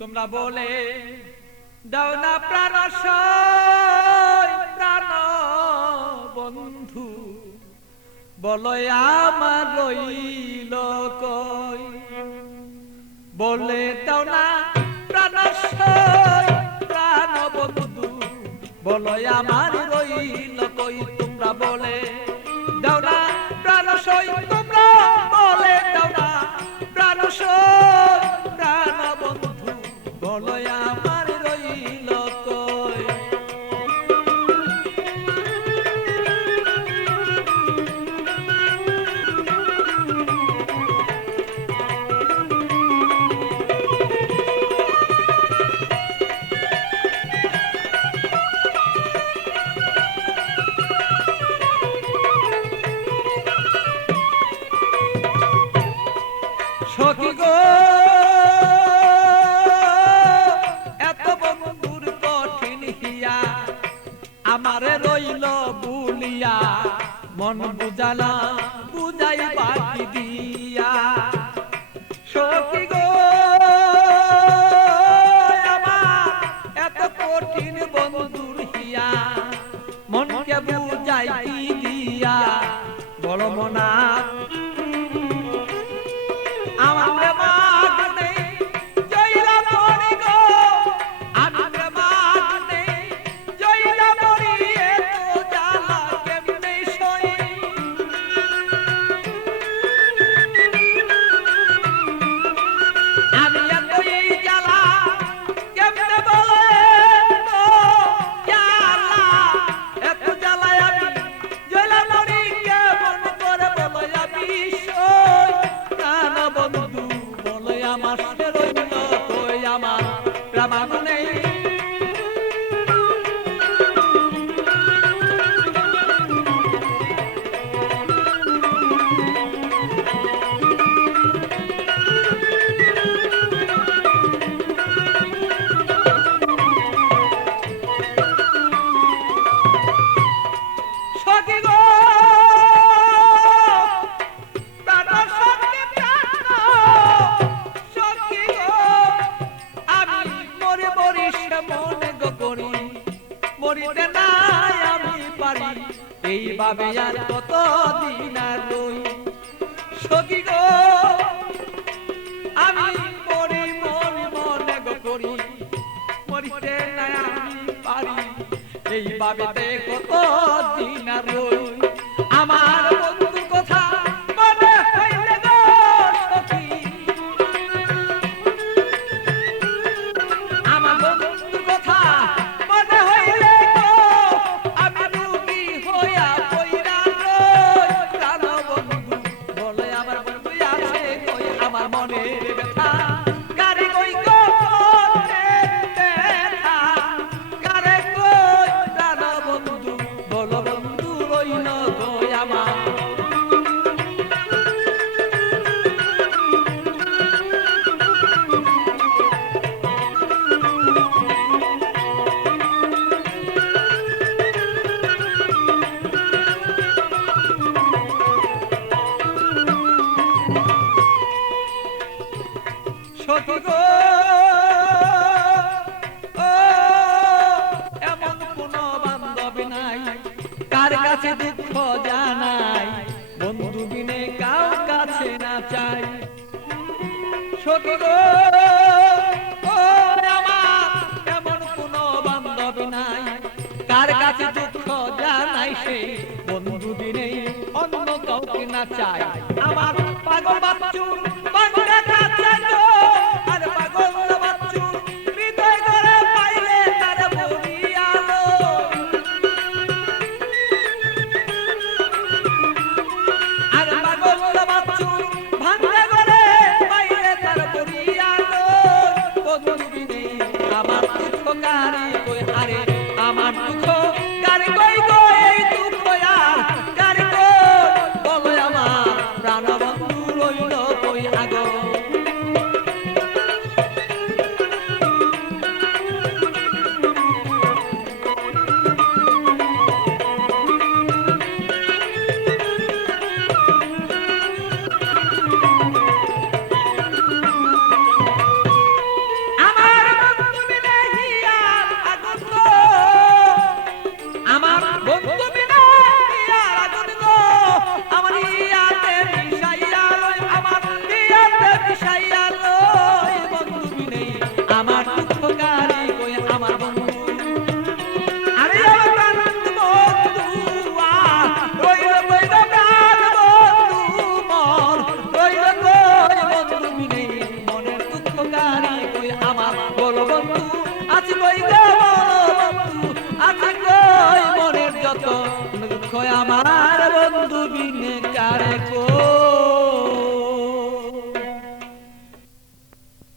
তোমরা বলে, দাও না প্রাণ প্রাণ বন্ধু। বলয় আমার রইল কই? বলে, দাও না প্রাণ প্রাণ বন্ধু। বলয় আমার রইল কই? তোমরা বলে, দাও না প্রাণ সই লয়া পার রইল। আমারে রইল বুলিয়া। মন বুঝালা বুঝাই বাকি দিয়া? সখী গো আমার এইভাবে আর কত দিন আর রই? সখী আমি পরি মন মনে করি, মরিতে না আমি পারি। এইভাবে কত দিন চাই। শত্রু আমার এমন কোন বান্ধব নাই। কার কাছে দুঃখ জানাই সে বন্ধু দিনে অন্য কাউকে না চাই। আমার পাগল আমার